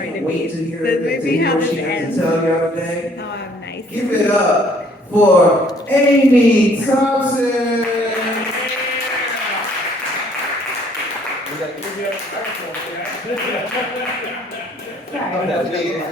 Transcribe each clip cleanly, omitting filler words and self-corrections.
trying to wait to be. hear So to maybe hear how what this she has to ends. tell y'all today. Oh, I'm nice. Give it up for Amy Thompson.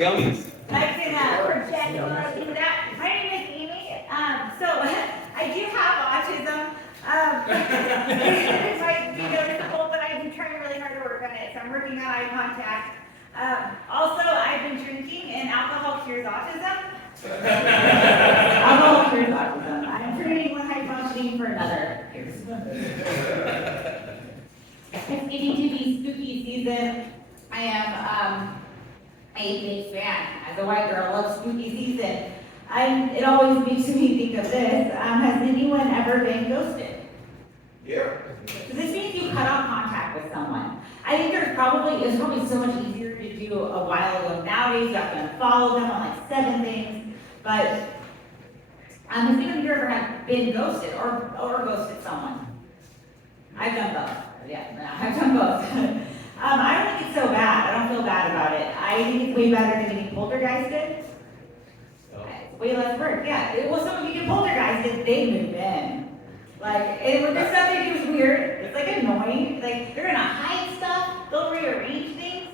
Gummies. I can project while I do that. My name is Amy. So I do have autism. It might be noticeable, but I'm trying really hard to work on it. So I'm working on eye contact. Also, I've been drinking, and alcohol cures autism. Alcohol cures autism. I'm trading one high functioning for another. It's getting to be spooky season. I am a big fan. As a white girl, I love spooky season. It always makes me think of this. Has anyone ever been ghosted? Yeah. So this means you cut off contact with someone. I think it's probably so much easier to do a while ago. Nowadays, you have to follow them on like 7 things. But has anyone here ever been ghosted or ghosted someone? I've done both. Yeah, I've done both. I don't think it's so bad. I don't feel bad about it. I think it's way better than getting poltergeisted. It's way less work. Yeah. Well, some of you get poltergeisted, they move in. Like, and when there's stuff they do is weird. It's like annoying. Like, they're gonna hide stuff. They'll rearrange things.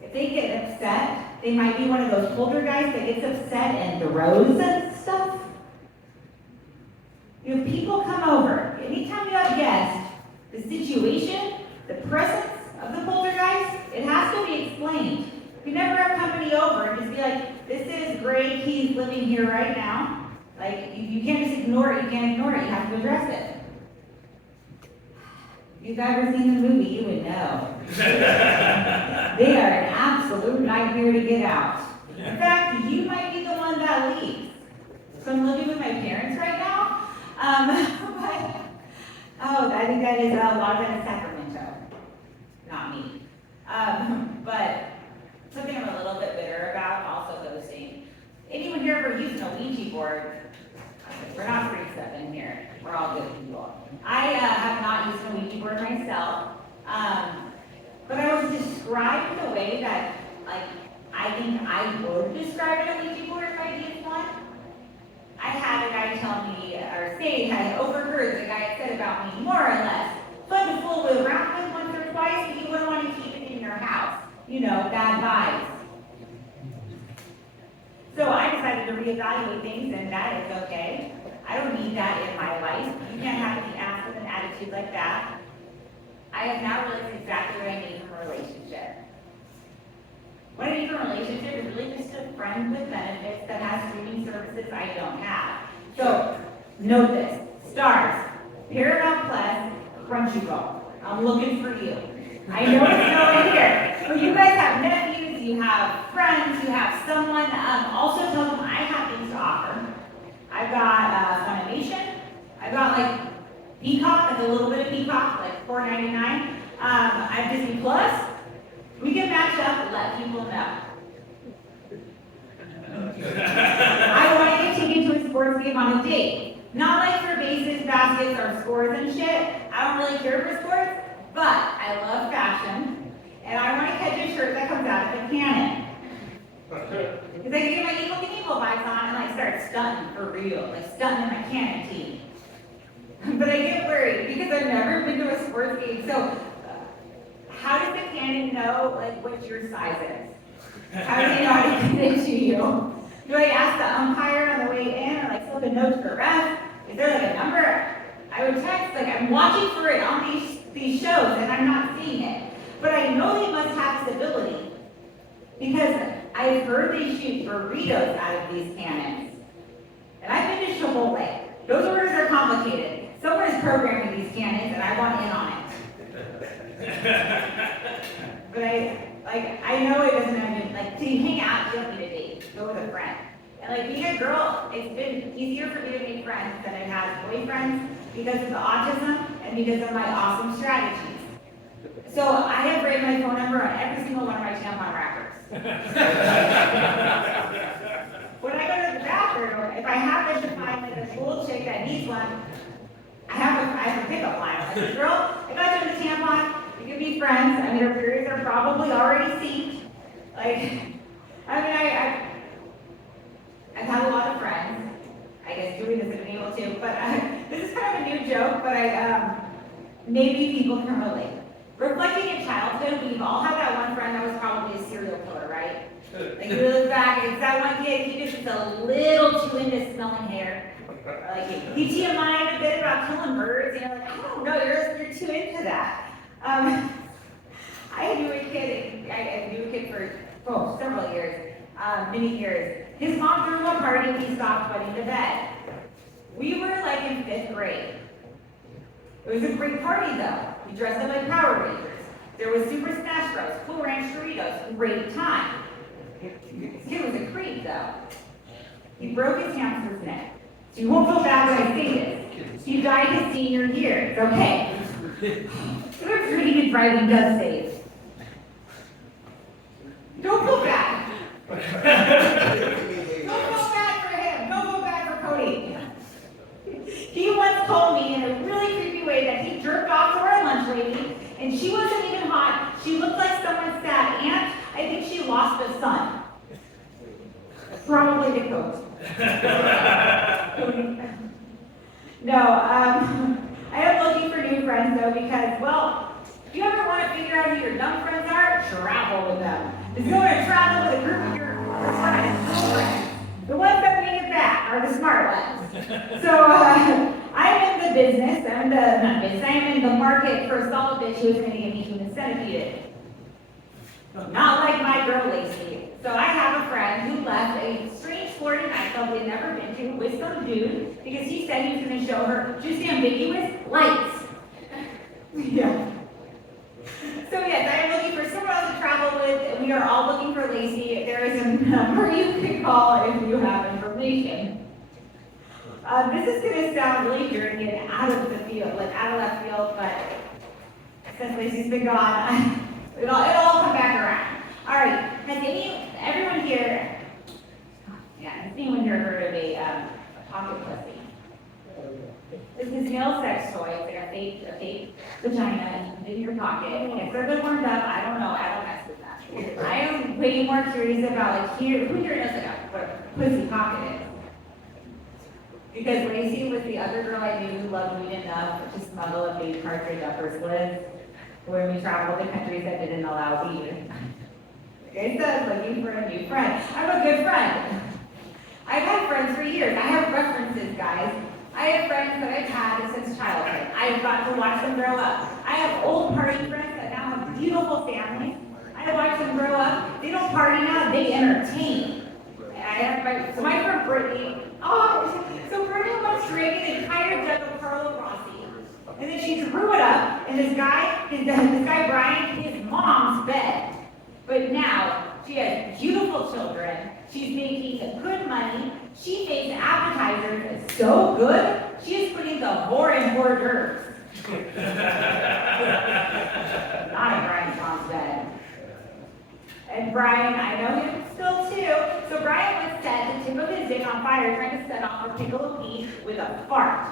If they get upset, they might be one of those poltergeists that gets upset and throws at stuff. If people come over, anytime you have guests, the situation, the presence of the poltergeist, it has to be explained. You never have company over and just be like, this is Greg, he's living here right now. Like, you can't just ignore it, you can't ignore it, you have to address it. If you've ever seen the movie, you would know. They are an absolute nightmare to get out. In fact, you might be the one that leaves. So I'm living with my parents right now. I think that is a lot of that is Sacramento, not me. But something I'm a little bit bitter about, also ghosting. Anyone here ever used a Ouija board? We're not freaks up in here. We're all good people. I have not used a Ouija board myself, but I was described the way that, like, I think I would describe a Ouija board if I did one. I had a guy tell me, or say, I overheard the guy had said about me, more or less, fun to fool around with once or twice, but you wouldn't want to keep it in your house. You know, bad vibes. So I decided to reevaluate things, and that is okay. I don't need that in my life. You can't have any ass with an attitude like that. I have now realized exactly what I need from a relationship. What I need from a relationship is really just a friend with benefits that has streaming services I don't have. So, note this. Stars, Paramount Plus, Crunchyroll. I'm looking for you. I know it's no one here. But you guys have nephews, you have friends, you have someone. Also tell them I have things to offer. I've got Funimation. I've got like Peacock, that's a little bit of Peacock, like $4.99. I have Disney Plus. We can match up and let people know. I want you to take you to a sports game on a date. Not like for bases, baskets, or scores and shit. I don't really care for sports, but I love fashion, and I want to catch a shirt that comes out of the cannon. Because I can get my Evil Knievel vibes on and like start stunting for real, like stunting in my cannon tee. But I get worried because I've never been to a sports game, so how does the cannon know like what your size is? How do they know how to get it to you? Do I ask the umpire on the way in or like slip a note to the ref? Is there like a number? I would text, like I'm watching for it on these shows and I'm not seeing it. But I know they must have this ability because I've heard they shoot burritos out of these cannons. And I've been to Chipotle. Those orders are complicated. Someone is programming these cannons and I want in on it. But I know it doesn't have to, like, to hang out, you don't need a date. Go with a friend. And like being a girl, it's been easier for me to make friends than it has boyfriends because of the autism and because of my awesome strategies. So I have written my phone number on every single one of my tampon wrappers. When I go to the bathroom, if I happen to find like a cool chick that needs one, I have a pickup line. I'm like, girl, I got you the tampon. You can be friends. I mean, our periods are probably already synced. Like, I've had a lot of friends. I guess Julie hasn't been able to, but this is kind of a new joke, but maybe people can relate. Reflecting in childhood, we've all had that one friend that was probably a serial killer, right? Like you look back, it's that one kid, he just is a little too into smelling hair. Like he TMI'd a bit about killing birds, you know, like, I don't know, you're too into that. I knew a kid for several years, many years. His mom threw him a party and he stopped putting to bed. We were like in 5th grade. It was a great party though. We dressed up like Power Rangers. There was Super Smash Bros, Cool Ranch Doritos, great time. This kid was a creep though. He broke his hamster's neck. So you won't feel bad when I say this. He died his senior year. It's okay. Sometimes reading and driving does save. Don't feel bad. Don't feel bad for him. Don't feel bad for Cody. He once told me in a really creepy way that he jerked off to our lunch lady, and she wasn't even hot. She looked like someone's sad aunt. I think she lost a son. Probably the coat. No, I am looking for new friends though because, well, if you ever want to figure out who your dumb friends are, travel with them. If you want to travel with a group of your friends, the ones that make it back are the smart ones. So I'm in the business, I'm in the market for a solid bitch who's going to get me human centipede. Not like my girl Lacey. So I have a friend who left a strange Florida nightclub we'd never been to with some dude because he said he was going to show her just ambiguous lights. Yeah. So yes, I am looking for someone else to travel with. We are all looking for Lacey. There is a number you can call if you have information. This is going to sound really dirty and out of the field, like out of left field, but since Lacey's been gone, it'll all come back around. All right, has everyone here heard of a pocket pussy? This is male sex toy. It's like a fake vagina in your pocket. If they're good warmed up, I don't know. I don't mess with that. I am way more curious about who here knows what a pussy pocket is? Because Lacey was the other girl I knew who loved weed enough to smuggle a big cartridge up her slips when we traveled to countries that didn't allow weed. Like I said, looking for a new friend. I'm a good friend. I've had friends for years. I have references, guys. I have friends that I've had since childhood. I've got to watch them grow up. I have old party friends that now have beautiful families. I have watched them grow up. They don't party now, they entertain. And my friend Brittany, so Brittany once drank an entire jug of Carlo Rossi. And then she threw it up, and this guy Brian, his mom's bed. But now, she has beautiful children, she's making good money, she makes appetizers so good, she is putting the whore in hors d'oeuvres. Not in Brian's mom's bed. And Brian, I know him still too, so Brian once set the tip of his dick on fire trying to set off a piccolo Pete with a fart.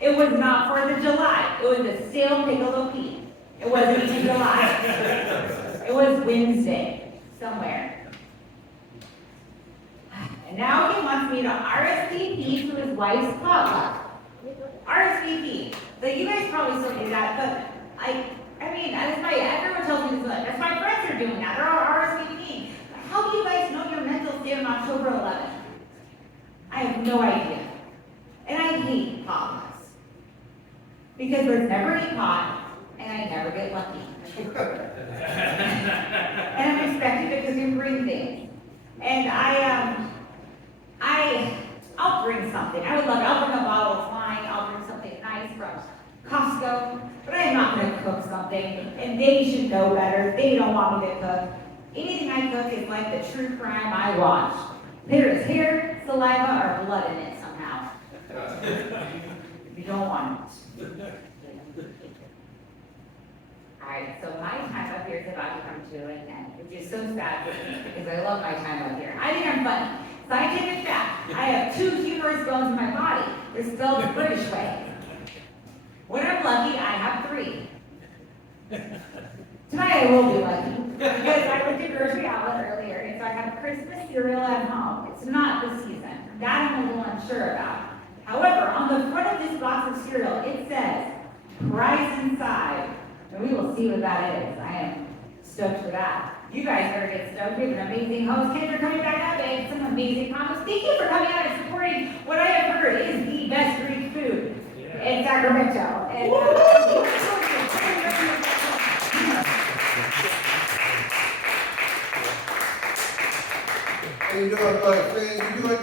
It was not 4th of July, it was a stale piccolo Pete. It wasn't even July. It was Wednesday, somewhere. And now he wants me to RSVP to his wife's potluck. RSVP. So you guys probably still do that, but everyone tells me this, that's my friends are doing that. They're all RSVPing. How do you guys know your mental state on October 11th? I have no idea. And I hate potlucks. Because there's never any pot, and I never get lucky. And I'm expected because you bring things. And I'll bring something. I would love it. I'll bring a bottle of wine. I'll bring something nice from Costco. But I'm not going to cook something. And they should know better. They don't want me to cook. Anything I cook is like the true crime I watch. There is hair, saliva, or blood in it somehow. You don't want it. Alright, so my time up here is about to come to an end, which is so sad because I love my time up here. I think I'm funny. Scientific fact, I have 2 humorous bones in my body. They're spelled the British way. When I'm lucky, I have 3. Tonight I will be lucky, because I went to grocery outlet earlier, and so I have Christmas cereal at home. It's not the season. That I'm a little unsure about. However, on the front of this box of cereal, it says, prize inside. And we will see what that is. I am stoked for that. You guys better get stoked. We have an amazing host. Kids are coming back up and some amazing comments. Thank you for coming out and supporting what I have heard is the best Greek food in Sacramento. And, How you doing, Fizz? You doing